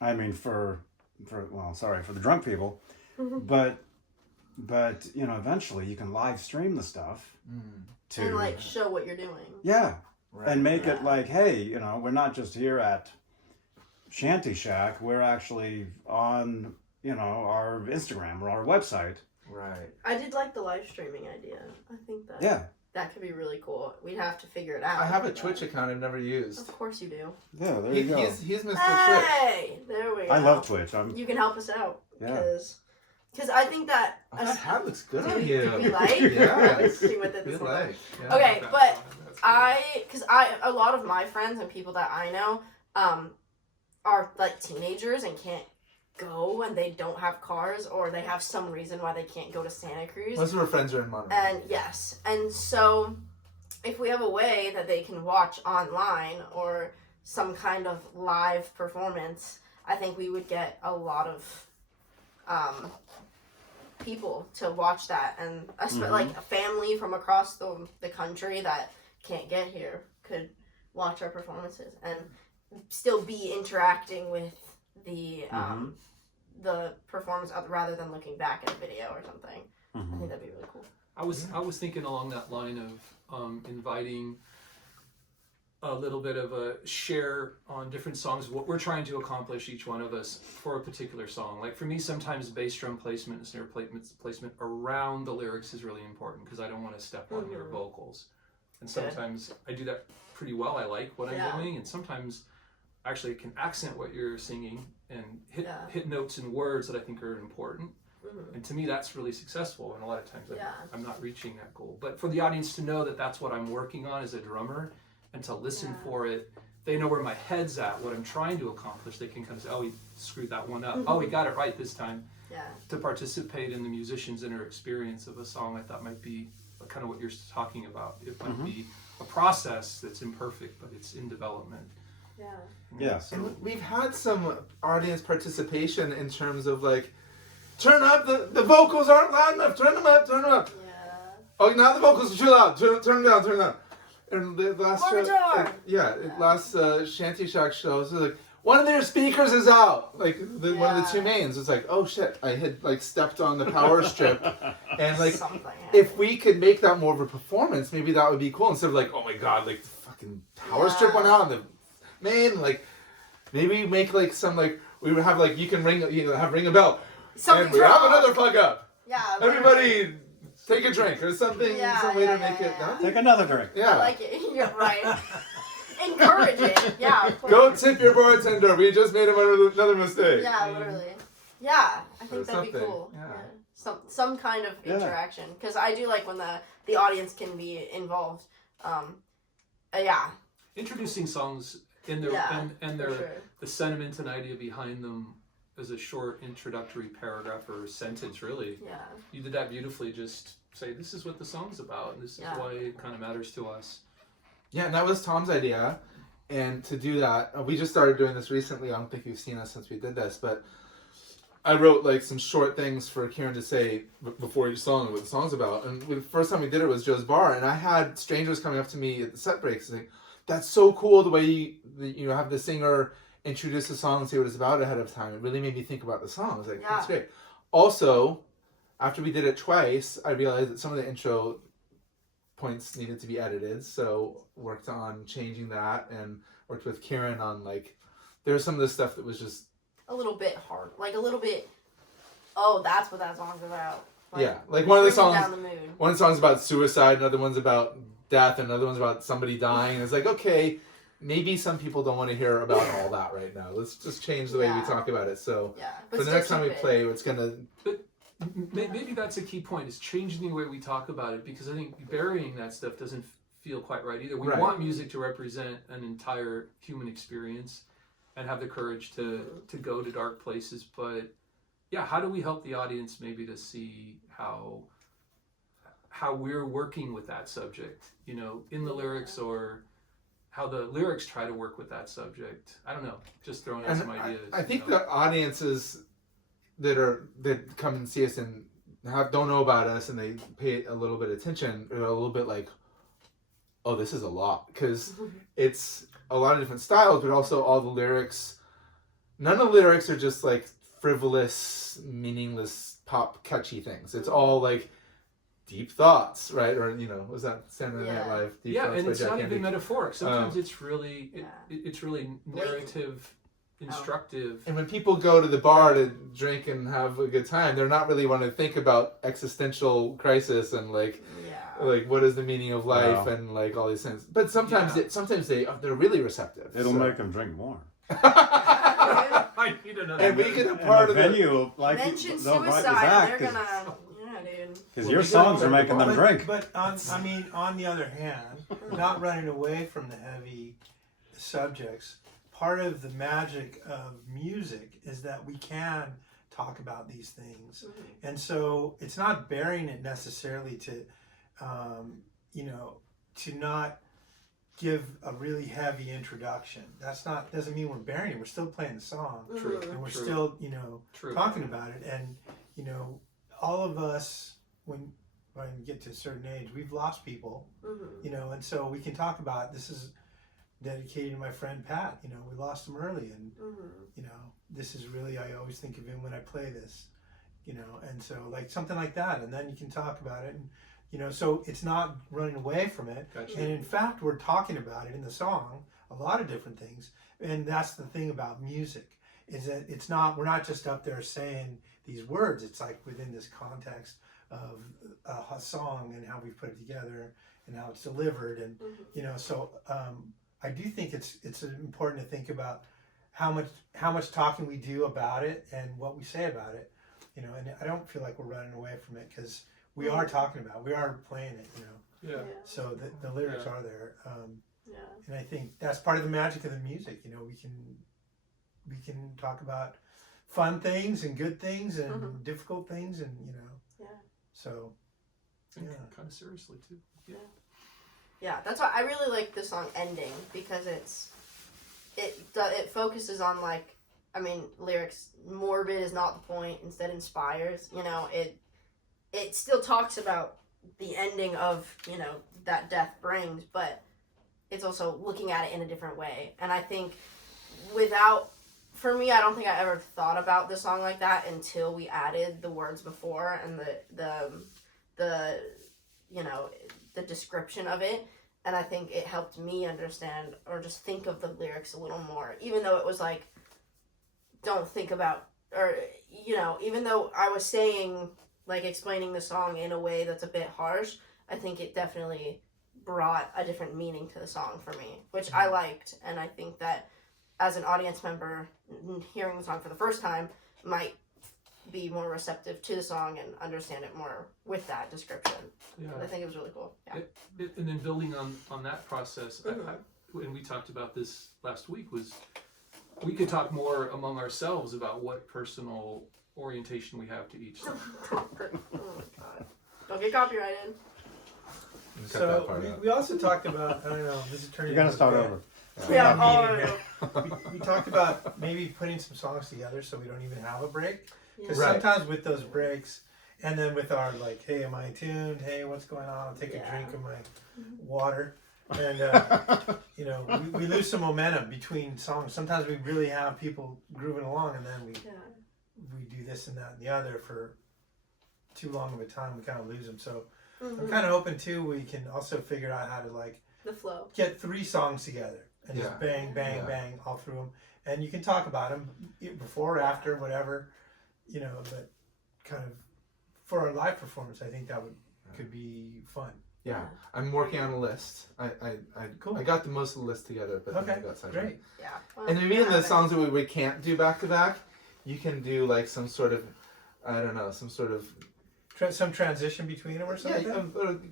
I mean, for the drunk people, but eventually you can live stream the stuff to And like show what you're doing. yeah, Right. and make it like, hey, we're not just here at Shanty Shack. We're actually on our Instagram or our website. Right. I did like the live streaming idea. I think that Yeah, that could be really cool. We'd have to figure it out. I have a but- Twitch account I've never used. Of course you do. yeah. There you go. He's Mr. Twitch. Hey, there we go. I love Twitch. You can help us out. Yeah. Because I think that. Oh, that hat looks good on Do you. we like? Yeah. Let's see what that We is. like. Yeah. Okay, That's but fine. That's good. a lot of my friends and people that I know, are like teenagers and can't go, and they don't have cars, or they have some reason why they can't go to Santa Cruz. Most of our friends are in Monterey. And yes, and so if we have a way that they can watch online or some kind of live performance, I think we would get a lot of people to watch that, and like a family from across the country that can't get here could watch our performances and still be interacting with the performance rather than looking back at a video or something. I think that'd be really cool. I was thinking along that line of inviting a little bit of a share on different songs, what we're trying to accomplish, each one of us, for a particular song. Like for me, sometimes bass drum placement and snare placement around the lyrics is really important because I don't want to step on your vocals. And sometimes I do that pretty well. I like what I'm doing, and sometimes actually it can accent what you're singing and hit notes and words that I think are important. And to me, that's really successful. And a lot of times I'm not reaching that goal. But for the audience to know that that's what I'm working on as a drummer and to listen for it, they know where my head's at, what I'm trying to accomplish. They can kind of say, oh, we screwed that one up. Oh, we got it right this time. Yeah. To participate in the musician's inner experience of a song, I thought might be kind of what you're talking about. It might be a process that's imperfect, but it's in development. Yeah. Yeah. And we've had some audience participation in terms of like, turn up, the vocals aren't loud enough, turn them up. Yeah. Oh, now the vocals are too loud, turn them down. And the last More guitar. last Shanty Shack show, so like, one of their speakers is out, like one of the two mains. It's like, oh shit, I had like stepped on the power strip, and like, if we could make that more of a performance, maybe that would be cool. Instead of like, oh my god, like the fucking power strip went out on the main, like maybe make like some like we would have like you can ring a bell, Something's and we have wrong. another fuck up. Yeah. Everybody take a drink or something, Yeah, some way yeah, to make yeah, it. yeah. No? Take another drink. Yeah. I like it. You're right. Encourage it. Yeah. Go tip your bartender. We just made another mistake. Yeah, literally. Yeah, I think Or that'd be something, cool. yeah. Some kind of Yeah. interaction, because I do like when the audience can be involved. Yeah. Introducing songs in their Yeah, and for their sure. the sentiment and idea behind them as a short introductory paragraph or sentence. Really, Yeah. you did that beautifully. Just say this is what the song's about, and this is Yeah. why it kind of matters to us. Yeah, and that was Tom's idea. And to do that, we just started doing this recently. I don't think you've seen us since we did this, but I wrote like some short things for Kiryn to say before each song, what the song's about. And the first time we did it was Joe's Bar, and I had strangers coming up to me at the set breaks saying, "That's so cool the way you have the singer introduce the song and say what it's about ahead of time. It really made me think about the song." I was like, Yeah. "That's great." Also, after we did it twice, I realized that some of the intro points needed to be edited, so worked on changing that and worked with Kiryn on like there's some of the stuff that was just A little bit hard, like a little bit. Oh, that's what that song's about. like one of the bringing songs down the mood. one song's about suicide, another one's about death, and another one's about somebody dying, and it's like, okay, maybe some people don't want to hear about all that right now. Let's just change the way we Yeah. talk about it. So Yeah, for but the next time we keep it. play, it's gonna Maybe that's a key point, is changing the way we talk about it, because I think burying that stuff doesn't feel quite right either. We Right. want music to represent an entire human experience and have the courage to go to dark places, but yeah, how do we help the audience maybe to see how we're working with that subject, in the lyrics, or how the lyrics try to work with that subject? I don't know, just throwing out and some ideas. I think the audiences that come and see us and don't know about us and they pay a little bit of attention are a little bit like, oh, this is a lot, because it's a lot of different styles, but also all the lyrics. None of the lyrics are just like frivolous, meaningless, pop, catchy things. It's all like deep thoughts, right? Or was that Saturday Night Live? Deep Yeah, Thoughts and by it's Jack not Candy? even metaphoric. Sometimes it's really Yeah. it's really narrative, instructive. And when people go to the bar to drink and have a good time, they're not really want to think about existential crisis and like what is the meaning of life Wow. and like all these things. But sometimes they're really receptive. It'll so. make them drink more. I need another. And we get a And part the of the venue, like, Mention they'll write suicide, back and they're gonna. Yeah, dude. because your songs are making them But- drink. But on the other hand, not running away from the heavy subjects, part of the magic of music is that we can talk about these things. And so it's not burying it necessarily to, to not give a really heavy introduction. Doesn't mean we're burying it. We're still playing the song. True. And we're True. still, True. talking about it. And, all of us, when you get to a certain age, we've lost people, and so we can talk about, this is dedicated to my friend Pat. We lost him early, and, this is really, I always think of him when I play this, and so like something like that. And then you can talk about it, and, so it's not running away from it. Gotcha. And in fact, we're talking about it in the song, a lot of different things. And that's the thing about music, is that we're not just up there saying these words. It's like within this context of a song and how we put it together and how it's delivered. And, so I do think it's important to think about how much talking we do about it and what we say about it, and I don't feel like we're running away from it, because we are talking about it. We are playing it, Yeah. so the lyrics Yeah. are there. Yeah. And I think that's part of the magic of the music. We can talk about fun things and good things and difficult things, and so And yeah. kind of seriously too. Yeah. Yeah, that's why I really like the song "Ending", because it focuses on lyrics. Morbid is not the point; instead inspires. It still talks about the ending of that death brings, but it's also looking at it in a different way. And I think for me, I don't think I ever thought about the song like that until we added the words before and the description of it. And I think it helped me understand or just think of the lyrics a little more, even though it was like, don't think about, or, even though I was saying, like explaining the song in a way that's a bit harsh, I think it definitely brought a different meaning to the song for me, which I liked. And I think that as an audience member, hearing the song for the first time might be more receptive to the song and understand it more with that description. Yeah. I think it was really cool. Yeah. And then building on that process, and we talked about this last week, was we could talk more among ourselves about what personal orientation we have to each song. Oh my god. Don't get copyrighted. Cut that So part out. we also talked about, I don't know, this is turning You're gonna into start a- over. Yeah. we talked about maybe putting some songs together so we don't even have a break. Because Right. sometimes with those breaks, and then with our like, hey, am I tuned? Hey, what's going on? I'll take a drink of my water. And, you know, we lose some momentum between songs. Sometimes we really have people grooving along, and then we do this and that and the other for too long of a time. We kind of lose them. So I'm kind of hoping, too, we can also figure out how to, like, The flow. get 3 songs together and just bang, bang, Yeah. bang all through them. And you can talk about them before, after, whatever, you know, but kind of for our live performance, I think that could be fun. Yeah, I'm working on a list. Cool. I got the most of the list together, but then I Okay, got sidetracked. great. Yeah. Well, And maybe in the yeah, songs that we can't do back to back, you can do like some sort of, I don't know, some sort of Some transition between them or something?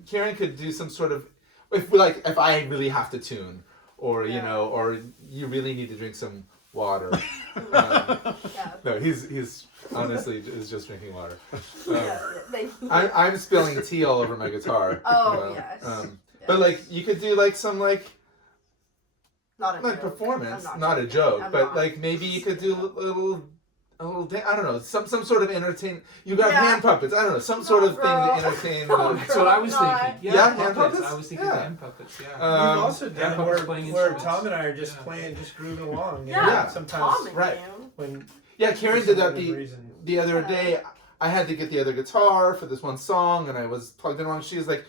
Kiryn could do some sort of if I really have to tune, or you know, or you really need to drink some water. No, he's honestly is just drinking water. I'm spilling tea all over my guitar. Oh, yes. But like you could do like some like not a like joke. performance, I'm not a joking. joke, I'm but not. like maybe you could do a little I don't know, some sort of entertain. You got hand puppets. I don't know, some sort of thing to entertain. That's what I was thinking. Yeah, hand hand puppets? I was thinking Yeah. hand puppets. Yeah. We've also done hand puppets playing where instruments. Tom and I are just playing, just grooving along. Yeah. Sometimes Tom and right. you. when Yeah, Kiryn did that reason. the other day. I had to get the other guitar for this one song, and I was plugged in wrong. She's like,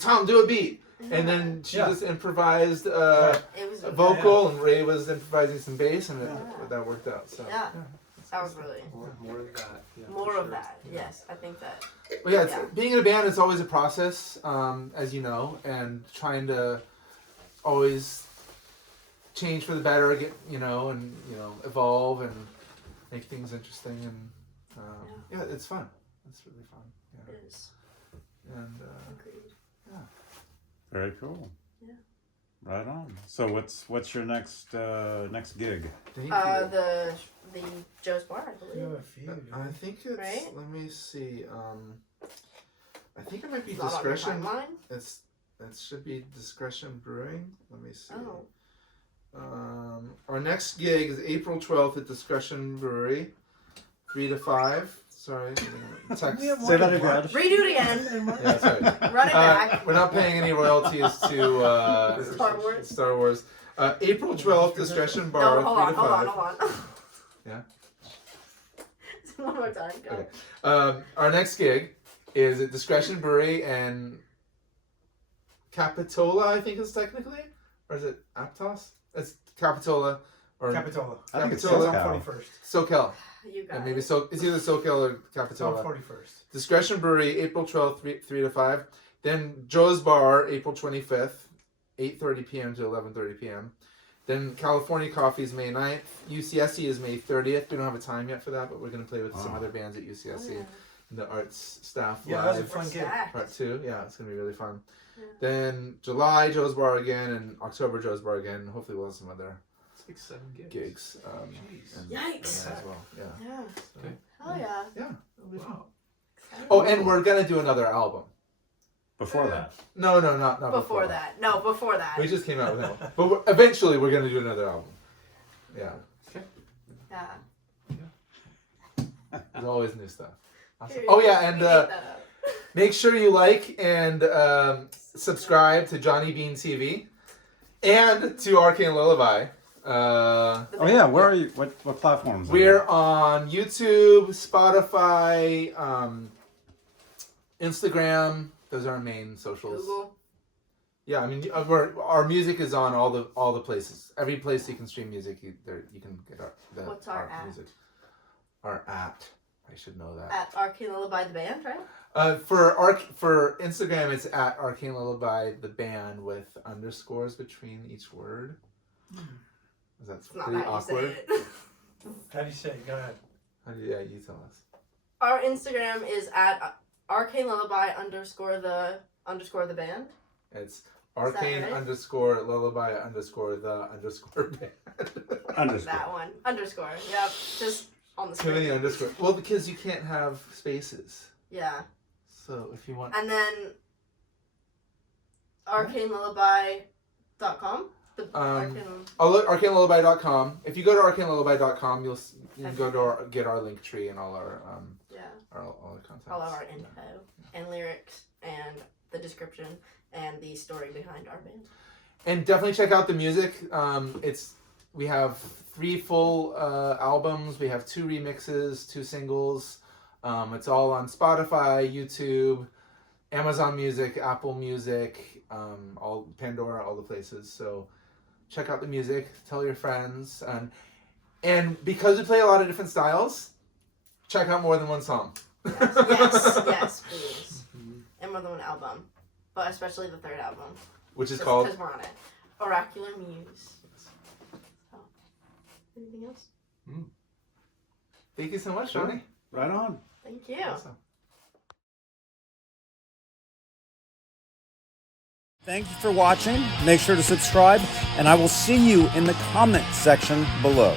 Tom, do a beat, and then she just improvised It was a vocal, and Ray was improvising some bass, and that worked out. So Yeah. That was really More of that. Yeah, more for of sure. that. Yes, I think that. Well, yeah, being in a band is always a process, as you know, and trying to always change for the better, and evolve and make things interesting, and yeah, it's fun. It's really fun. Yeah. It is. And Agreed. Very cool. Yeah. Right on. So what's your next gig? thank you. The Joe's Bar, I We have believe. a few. I think it's. Right? Let me see. I think it might be It's not on your Discretion. timeline? It should be Discretion Brewing. Let me see. Oh. Our next gig is April 12th at Discretion Brewery, 3 to 5. Sorry, text. We have Say that one again. Redo it again. Yeah, sorry. Run it back. We're not paying any royalties to Star Wars. Star Wars. April 12th, Discretion Bar, No, 3 hold to on, 5. hold on. Yeah? One more time, go. Okay. Our next gig is at Discretion Brewery and Capitola, I think it's technically, or is it Aptos? It's Capitola or Capitola. I think it's Capitola. SoCal. 41st. SoCal. You got Maybe it. it's either SoCal or It's on Capitola. 41st. Discretion Brewery, April 12th, 3 to 5. Then Joe's Bar, April 25th, 8:30 p.m. to 11:30 p.m. Then California Coffee is May 9th. UCSC is May 30th. We don't have a time yet for that, but we're going to play with some other bands at UCSC. And the arts staff Yeah, that was a live. fun gig. Part 2. Yeah, it's going to be really fun. Yeah. Then July, Joe's Bar again, and October, Joe's Bar again. Hopefully we'll have some other It's like 7 gigs. gigs. Jeez. And Yikes. as well. Yeah. Yeah. Okay. Hell yeah. Yeah. It'll be fun. Wow. Oh, and we're going to do another album. Before that. No, not Before that. No, before that. We just came out with that one. But eventually we're going to do another album. Yeah. Yeah. There's always new stuff. Awesome. Period. Oh, yeah, and We ate that up. make sure you like and subscribe to Johnny Bean TV and to Arcane Lullaby. Oh yeah, where are you? What platforms? We're on YouTube, Spotify, Instagram. Those are our main socials. Google. Yeah, I mean, our music is on all the places. Every place you can stream music, you can get What's our app? music. Our app. I should know that. At Arcane Lullaby the band, right? For Instagram, it's at Arcane Lullaby the band with underscores between each word. That's It's not pretty how awkward. you say it. How do you say it? Go ahead. Yeah, you tell us. Our Instagram is at Arcane Lullaby _ the band. It's that Arcane right? _ Lullaby _ band. Underscore. That one. Underscore. Yep. Just on the Too many screen. underscore. Well, because you can't have spaces. Yeah. So if you want. And then arcanelullaby.com. ArcaneLullaby.com. If you go to ArcaneLullaby.com, you can go to get our link tree and all our all our content. All of our info and lyrics and the description and the story behind our band. And definitely check out the music. We have 3 full albums. We have 2 remixes, 2 singles. It's all on Spotify, YouTube, Amazon Music, Apple Music, all Pandora, all the places. So check out the music. Tell your friends, and because we play a lot of different styles, check out more than one song. Yes, please. And more than one album, but especially the 3rd album, Which is called. Because we're on it. Oracular Muse. So, anything else? Thank you so much, Johnny. Right on. Thank you. Awesome. Thank you for watching. Make sure to subscribe, and I will see you in the comment section below.